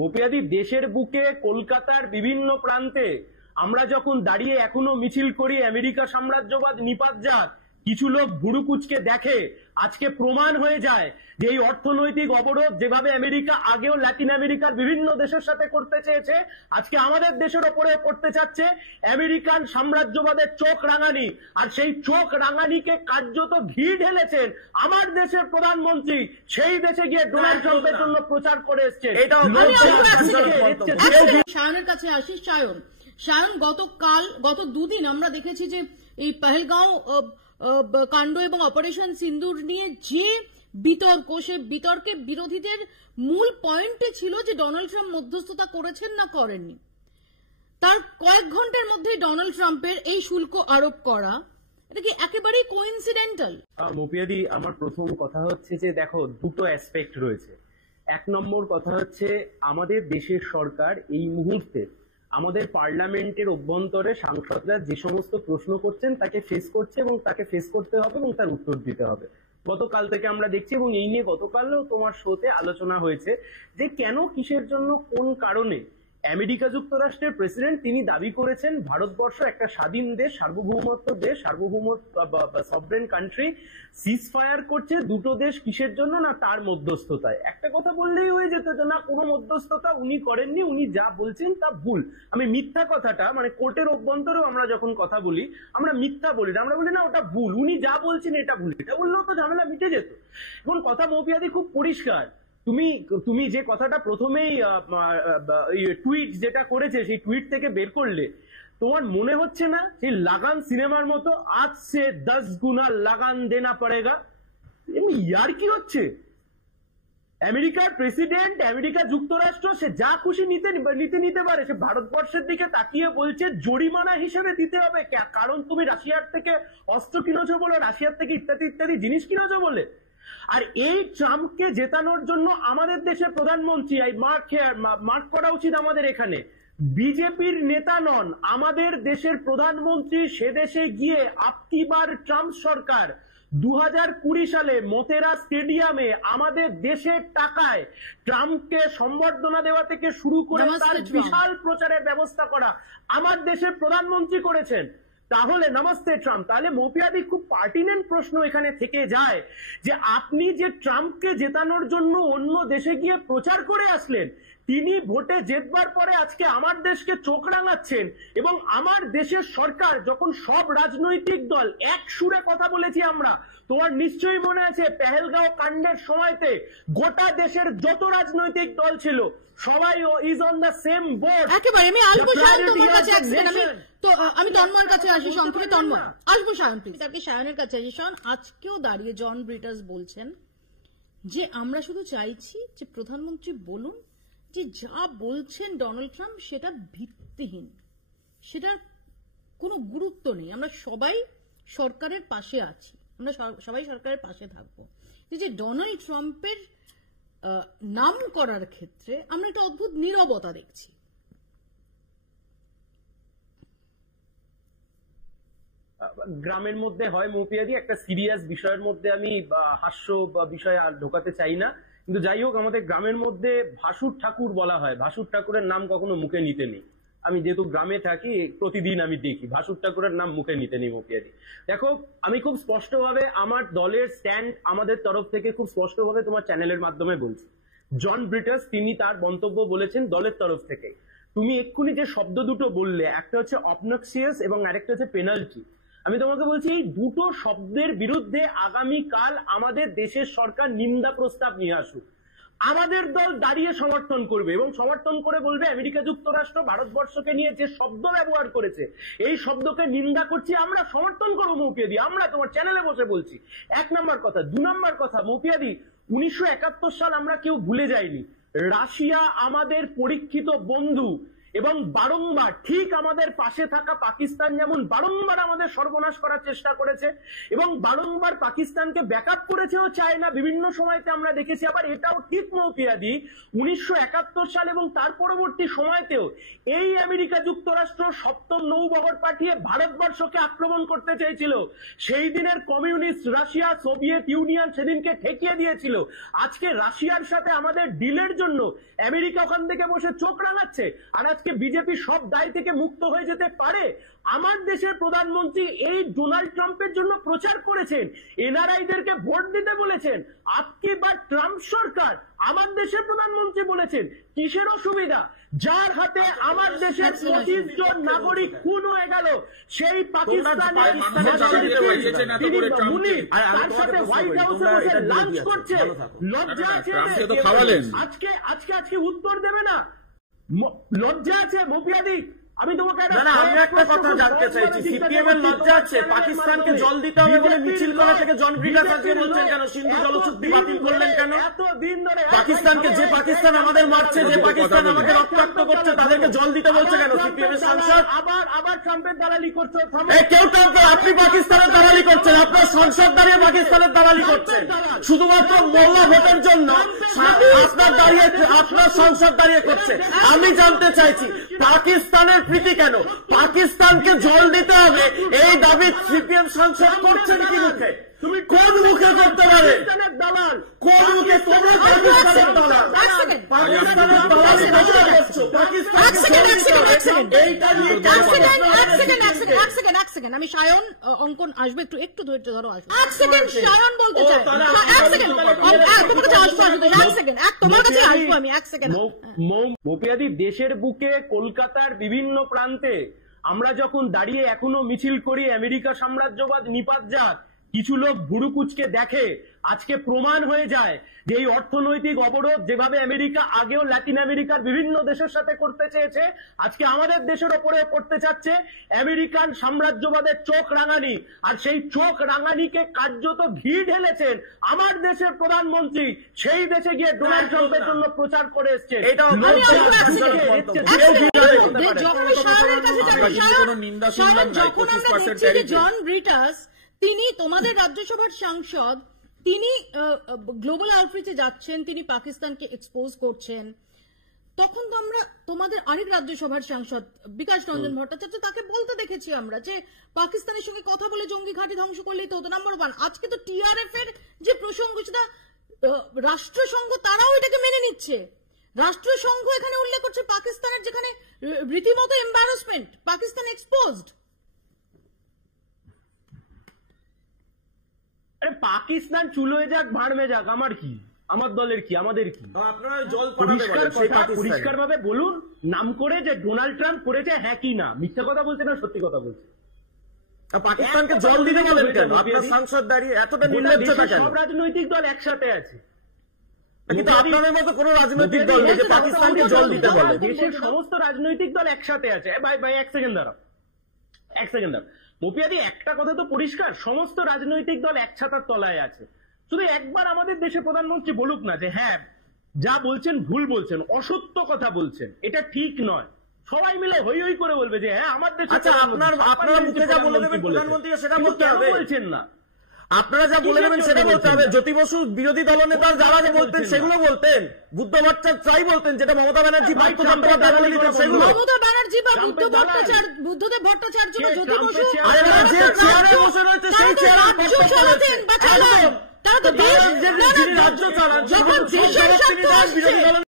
মৌপিয়াদি, দেশের বুকে কলকাতার বিভিন্ন প্রান্তে আমরা যখন দাঁড়িয়ে এখনো মিছিল করি আমেরিকা সাম্রাজ্যবাদ নিপাত যাক, কিছু লোক ভুরু কুচকে দেখে, আজকে প্রমাণ হয়ে যায় যে এই অর্থনৈতিক অবরোধ যেভাবে আমেরিকা আগেও ল্যাটিন আমেরিকার বিভিন্ন দেশের সাথে করতে চেয়েছে, আজকে আমাদের দেশের ওপরেও করতে চাচ্ছে আমেরিকান সাম্রাজ্যবাদের চোখ রাঙানি। আর সেই চোখ রাঙানিকে কার্যত ঘি ঢেলেছেন আমার দেশের প্রধানমন্ত্রী, সেই দেশে গিয়ে ডোনাল্ড ট্রাম্পের জন্য প্রচার করে এসছেন। সায়নের কাছে আসি। সায়ন, গত দুদিন আমরা দেখেছি যে এই পহেলগাঁও কাণ্ড এবং অপারেশন সিন্দুর নিয়ে যে বিতর্ক, সে বিতর্কে বিরোধীদের মূল পয়েন্টে ছিল যে ডোনাল্ড ট্রাম্প মধ্যস্থতা করেছেন না করেননি। তার কয়েক ঘন্টার মধ্যে ডোনাল্ড ট্রাম্পের এই শুল্ক আরোপ করা, এটা কি একেবারেই কোইন্সিডেন্টাল? মৌপিয়াদি, আমার প্রথম কথা হচ্ছে যে দেখো, দুটো অ্যাসপেক্ট রয়েছে। এক নম্বর কথা হচ্ছে আমাদের দেশের সরকার এই মুহূর্তে আমাদের পার্লামেন্টের অভ্যন্তরে সাংসদরা যে সমস্ত প্রশ্ন করছেন তাকে ফেস করছে এবং তাকে ফেস করতে হবে এবং তার উত্তর দিতে হবে। গতকাল থেকে আমরা দেখছি এবং এই নিয়ে গতকালও তোমার শোতে আলোচনা হয়েছে যে কেন, কিসের জন্য, কোন কারণে আমেরিকা যুক্তরাষ্ট্রের প্রেসিডেন্ট তিনি দাবি করেছেন ভারতবর্ষ একটা স্বাধীন দেশ, সার্বভৌমত্ব দেশ, সার্বভৌম সভরেন কান্ট্রি, সিজ ফায়ার করছে দুটো দেশ, কিসের জন্য না তার মধ্যস্থতায়। একটা কথা বললেই হয়ে যেত যে না, কোনো মধ্যস্থতা উনি করেননি, উনি যা বলছেন তা ভুল। আমি মিথ্যা কথাটা, মানে কোর্টের অভ্যন্তরেও আমরা যখন কথা বলি আমরা মিথ্যা বলি না, আমরা বলি না ওটা ভুল, উনি যা বলছেন এটা ভুল, এটা বললেও তো ঝামেলা মিটে যেত। এখন কথা মৌপিয়াদি খুব পরিষ্কার। তুমি যে কথাটা প্রথমেই টুইট যেটা করেছে সেই টুইট থেকে বের করলে, তোমার মনে হচ্ছে না সেই লাগান সিনেমার মতো আজ সে 10 গুনা লাগান দেনা পড়েগা? এমনি ইয়ার কি হচ্ছে? আমেরিকার প্রেসিডেন্ট, আমেরিকা যুক্তরাষ্ট্র, সে যা খুশি নিতে পারে। সে ভারতবর্ষের দিকে তাকিয়ে বলছে জরিমানা হিসেবে দিতে হবে, কারণ তুমি রাশিয়ার থেকে অস্ত্র কিনেছো বলে, রাশিয়ার থেকে ইত্যাদি ইত্যাদি জিনিস কিনেছো বলে। আর এই ট্রাম্পকে জেতানোর জন্য আমাদের দেশের প্রধানমন্ত্রী, মার্ক করা উচিত আমাদের এখানে, বিজেপির নেতা নন, আমাদের দেশের প্রধানমন্ত্রী সে দেশে গিয়ে আপকি বার ট্রাম্প সরকার 2020 সালে মোতেরা স্টেডিয়ামে আমাদের দেশের টাকায় ট্রাম্পকে সম্বর্ধনা দেওয়া থেকে শুরু করে তার বিশাল প্রচারের ব্যবস্থা করা আমার দেশের প্রধানমন্ত্রী করেছেন। তাহলে নমস্তে ট্রাম্প। তাহলে মৌপিয়াদি, খুব পার্টিনেন্ট প্রশ্ন এখানে থেকে যায় যে আপনি যে ট্রাম্পকে জেতানোর জন্য অন্য দেশে গিয়ে প্রচার করে আসলেন, তিনি ভোটে জেতবার পরে আজকে আমার দেশকে চোখ রাঙাচ্ছেন এবং আমার দেশের সরকার যখন সব রাজনৈতিক দল এক সুরে কথা বলেছি আমরা, তোমার নিশ্চয়ই মনে আছে পেহেলগাঁও কাণ্ডের সময়তে গোটা দেশের যত রাজনৈতিক দল ছিল সবাই is on the same boat. একেবারে আমি আসবো তোমার কাছে, আমি তন্ময়ের কাছে আসি, সংক্ষেপে তন্ময় আসবো। সায়ন প্লিজ, আপনি সায়নের কাছে আসি। সায়ন, আজকেও দাঁড়িয়ে জন ব্রিটাস বলছেন যে আমরা শুধু চাইছি যে প্রধানমন্ত্রী বলুন যে যা বলছেন ডোনাল্ড ট্রাম্প সেটা ভিত্তিহীন, সেটার কোনো গুরুত্ব নেই, আমরা সবাই সরকারের পাশে আছি, আমরা সবাই সরকারের পাশে থাকবো। যে ডোনাল্ড ট্রাম্পের নাম করার ক্ষেত্রে আমরা একটা অদ্ভুত নীরবতা দেখছি। গ্রামের মধ্যে হয় মৌপিয়াদি, একটা সিরিয়াস বিষয়ের মধ্যে আমি হাস্য বিষয় ঢোকাতে চাই না, কিন্তু যাই হোক, আমাদের গ্রামের মধ্যে ভাসুর ঠাকুর বলা হয়। ভাসুর ঠাকুরের নাম কখনো মুখে নিতে নেই। আমি যেহেতু গ্রামে থাকি, প্রতিদিন আমি দেখি ভাসুর ঠাকুরের নাম মুখে নিতে নেই মৌপিয়াদি। দেখো, আমি খুব স্পষ্টভাবে আমার দলের স্ট্যান্ড আমাদের তরফ থেকে খুব স্পষ্টভাবে তোমার চ্যানেলের মাধ্যমে বলছি। জন ব্রিটাস তিনি তার মন্তব্য বলেছেন দলের তরফ থেকে। তুমি এক্ষুনি যে শব্দ দুটো বললে, একটা হচ্ছে অবনক্সিয়াস এবং আরেকটা হচ্ছে পেনাল্টি, আমি তোমাকে বলছি এই দুটো শব্দের বিরুদ্ধে আগামীকাল আমাদের দেশের সরকার নিন্দা প্রস্তাব নিয়ে আসুক। আমাদের দল দাঁড়িয়ে সমর্থন করবে এবং সমর্থন করে বলবে আমেরিকা যুক্তরাষ্ট্র ভারতবর্ষকে নিয়ে যে শব্দ ব্যবহার করেছে এই শব্দকে নিন্দা করছি, আমরা সমর্থন করবো মৌপিয়াদি, আমরা তোমার চ্যানেলে বসে বলছি। এক নম্বর কথা। 2 নম্বর কথা মৌপিয়াদি, 1971 সাল আমরা কেউ ভুলে যাইনি। রাশিয়া আমাদের পরীক্ষিত বন্ধু, এবং বারংবার ঠিক আমাদের পাশে থাকা পাকিস্তান যেমন বারংবার আমাদের সর্বনাশ করার চেষ্টা করেছে এবং বারংবার পাকিস্তানকে ব্যাকআপ করেছেও চায়না বিভিন্ন সময়তে আমরা দেখেছি। আবার এটাও ঠিক মৌপিয়াদি 1971 সাল এবং তার পরবর্তী সময়তেও এই আমেরিকা যুক্তরাষ্ট্র সপ্তম নৌবহর পাঠিয়ে ভারতবর্ষকে আক্রমণ করতে চেয়েছিল। সেই দিনের কমিউনিস্ট রাশিয়া, সোভিয়েত ইউনিয়ন সেদিনকে ঠেকিয়ে দিয়েছিল। আজকে রাশিয়ার সাথে আমাদের ডিলের জন্য আমেরিকা ওখান থেকে বসে চোখ রাঙাচ্ছে, আর আজকে বিজেপি সব দায় থেকে মুক্ত হয়ে যেতে পারে। আমার দেশের প্রধানমন্ত্রী এই ডোনাল্ড ট্রাম্পের জন্য প্রচার করেছেন, এনআরআইদেরকে ভোট দিতে বলেছেন। আপকি বা ট্রাম্প সরকার, আমার দেশের প্রধানমন্ত্রী বলেছেন কিসের অসুবিধা? যার হাতে আমার দেশের 25 জন নাগরিক খুন হয়ে গেল, সেই পাকিস্তানের তার সাথে হোয়াইট হাউসে বসে লাঞ্চ করছে। লজ্জা আছে? আজকে উত্তর দেবে না? লজ্জা আছে মৌপিয়াদি? আমি তোমাকে আমি একটা কথা জানতে চাইছি, সিপিএম এর লজ্জা আছে পাকিস্তানকে জল দিতে হবে বলে মিছিল করা থেকে জন ব্রিটাস আজকে বলছেন কেন সিন্ধু জল চুক্তি বাতিল করলেন কেন? পাকিস্তানকে, যে পাকিস্তান আমাদের মারছে, যে পাকিস্তান আমাদের রক্তাক্ত করছে, তাদেরকে জল দিতে বলছে কেন সিপিএম এর সাংসদ? আবার ট্রাম্পের দালালি করছো। কেউ ট্রাম্পের, আপনি পাকিস্তানের দালালি করছেন, আপনার সংসদ দাঁড়িয়ে পাকিস্তানের দালালি করছেন শুধুমাত্র মোল্লা ভোটের জন্য। আপনার সংসদ দাঁড়িয়ে করছে। আমি জানতে চাইছি পাকিস্তানের প্রীতি কেন? পাকিস্তানকে জল দিতে হবে এই দাবি সিপিএম সংসদ করছেন কি মুখে? তুমি কোন মুখে করতে পারে? দালাল কোন মুখে? তোমরা পাকিস্তানের দালাল, পাকিস্তানের দালালি করছো। আমি সায়ন অঙ্কন আসবে, একটু ধৈর্য ধরো, আসবে সায়ন বলতে চাই। তোমার কাছে আসবো আমি, এক সেকেন্ড। মৌপিয়াদি, দেশের বুকে কলকাতার বিভিন্ন প্রান্তে আমরা যখন দাঁড়িয়ে এখনো মিছিল করি আমেরিকা সাম্রাজ্যবাদ নিপাত যাক, কিছু লোক ভুরু কুচকে দেখে, আজকে প্রমাণ হয়ে যায় যে এই অর্থনৈতিক অবরোধ যেভাবে আমেরিকা আগেও ল্যাটিন আমেরিকার বিভিন্ন দেশের সাথে করতে চেয়েছে, আজকে আমাদের দেশের ওপরে করতে চাচ্ছে আমেরিকান সাম্রাজ্যবাদের চোখ রাঙানি। আর সেই চোখ রাঙানিকে কার্যত ঘি ঢেলেছেন আমার দেশের প্রধানমন্ত্রী, সেই দেশে গিয়ে ডোনাল্ড ট্রাম্পের জন্য প্রচার করে এসছেন। জন ব্রিটাস, তিনি তোমাদের রাজ্যসভার সাংসদ, তিনি গ্লোবাল আউটরিচে যাচ্ছেন, তিনি পাকিস্তানকে এক্সপোজ করছেন। তখন তো আমরা তোমাদের আরেক রাজ্যসভার সাংসদ বিকাশ রঞ্জন ভট্টাচার্য, তাকে বলতে দেখেছি আমরা যে পাকিস্তানের সঙ্গে কথা বলে জঙ্গি ঘাঁটি ধ্বংস করলেই তো হতো, নাম্বার 1। আজকে তো টিআরএফ এর যে প্রসঙ্গ, সেটা রাষ্ট্রসংঘ তারাও এটাকে মেনে নিচ্ছে। রাষ্ট্রসংঘ এখানে উল্লেখ করছে পাকিস্তানের, যেখানে রীতিমতো এম্বারাসমেন্ট, পাকিস্তান এক্সপোজড। আরে পাকিস্তান চুলোয় যাক, ভাড়মে যাক, আমার কি, আমার দলের কি, আমাদের কি? পরিষ্কার ভাবে বলুন নাম করে যে ডোনাল্ড ট্রাম্প করেছে, হ্যাঁ কি না, মিথ্যা কথা বলছে না সত্যি কথা বলছে। পাকিস্তানকে জল দিতে বলেন কেন? আপনার সাংসদ দাঁড়িয়ে এতটা নির্লজ্জতা কেন? সব রাজনৈতিক দল একসাথে আছে, কিন্তু আপনাদের মতো কোন রাজনৈতিক দল নেই যে পাকিস্তানকে জল দিতে বলে। দেশের সমস্ত রাজনৈতিক দল একসাথে আছে। ভাই এক সেকেন্ড দাঁড়াও, মৌপিয়াদি, একটা কথা তো পরিষ্কার, সমস্ত রাজনৈতিক দল একসাথে তলায় আছে। শুধু একবার আমাদের দেশের প্রধানমন্ত্রী বলুক না যে হ্যাঁ যা বলছেন ভুল বলছেন, অসত্য কথা বলছেন, এটা ঠিক নয়। সবাই মিলে হই হই করে বলবে যে হ্যাঁ আমার দেশে। আচ্ছা, আপনারা মুখে যা বলে দেবেন প্রধানমন্ত্রীকে সেটা বলতে হবে। বলছেন না, আপনারা যা বলে দেবেন সেটা বলতে হবে। জ্যোতি বসু বিরোধী দলনেতা যারা বলতেন সেগুলো বলতেন, বুদ্ধ ভট্টাচার্য তাই বলতেন, যেটা মমতা ব্যানার্জি পার্থ চট্টোপাধ্যায় বলে দিতেন সেগুলো। মমতা ব্যানার্জি বা বুদ্ধদেব ভট্টাচার্য বা জ্যোতি বসু, আরে যে চেয়ারে বসে রয়েছে সেই চেয়ারে তারা তো রাজ্য চালান, যখন বিরোধী দল